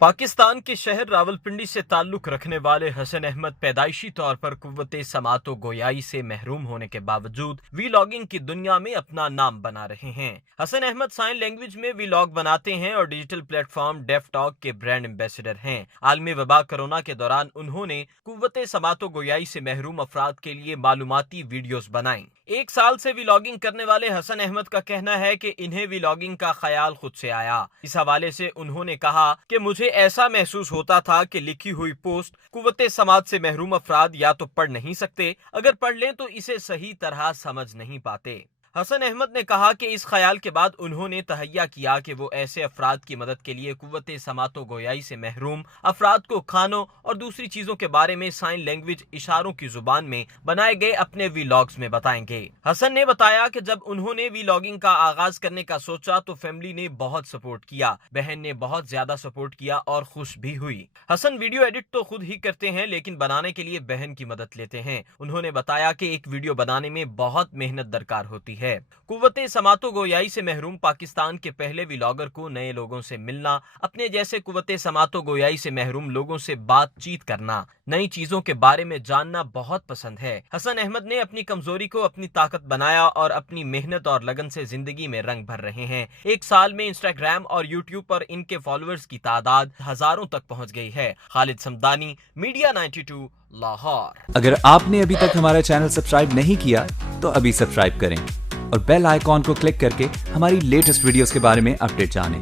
पाकिस्तान के शहर रावलपिंडी से ताल्लुक रखने वाले हसन अहमद पैदाइशी तौर पर कुव्वते समातो गोयाई से महरूम होने के बावजूद वीलॉगिंग की दुनिया में अपना नाम बना रहे हैं। हसन अहमद साइन लैंग्वेज में वीलॉग बनाते हैं और डिजिटल प्लेटफॉर्म डेफ टॉक के ब्रांड एम्बेसडर हैं। आलमी वबा कोरोना के दौरान उन्होंने कुव्वते समातो गोयाई से महरूम अफराद के लिए मालूमाती वीडियोस बनाई। 1 साल से वीलॉगिंग करने वाले हसन अहमद का कहना है कि इन्हें वीलॉगिंग का ख्याल खुद से आया। इस हवाले से उन्होंने कहा कि मुझे ऐसा महसूस होता था कि लिखी हुई पोस्ट कुव्वते समाज से महरूम अफराद या तो पढ़ नहीं सकते, अगर पढ़ लें तो इसे सही तरह समझ नहीं पाते। हसन अहमद ने कहा कि इस ख्याल के बाद उन्होंने तहैया किया कि वो ऐसे अफराद की मदद के लिए कुव्वते समातो गोयाई से महरूम अफराद को खानों और दूसरी चीजों के बारे में साइन लैंग्वेज इशारों की जुबान में बनाए गए अपने वीलॉग्स में बताएंगे। हसन ने बताया कि जब उन्होंने वीलॉगिंग का आगाज करने का सोचा तो फैमिली ने बहुत सपोर्ट किया, बहन ने बहुत ज्यादा सपोर्ट किया और खुश भी हुई। हसन वीडियो एडिट तो खुद ही करते हैं लेकिन बनाने के लिए बहन की मदद लेते हैं। उन्होंने बताया कि एक वीडियो बनाने में बहुत मेहनत दरकार होती है। कुव्वते समातो गोयाई से महरूम पाकिस्तान के पहले व्लॉगर को नए लोगों से मिलना, अपने जैसे कुव्वते समातो गोयाई से महरूम लोगों से बातचीत करना, नई चीजों के बारे में जानना बहुत पसंद है। हसन अहमद ने अपनी कमजोरी को अपनी ताकत बनाया और अपनी मेहनत और लगन से जिंदगी में रंग भर रहे हैं। 1 साल में इंस्टाग्राम और यूट्यूब पर इनके फॉलोअर्स की तादाद हजारों तक पहुंच गई है। खालिद समदानी, मीडिया 92, लाहौर। अगर आपने अभी तक हमारा चैनल सब्सक्राइब नहीं किया तो अभी सब्सक्राइब करें और बेल आइकॉन को क्लिक करके हमारी लेटेस्ट वीडियोस के बारे में अपडेट जानें।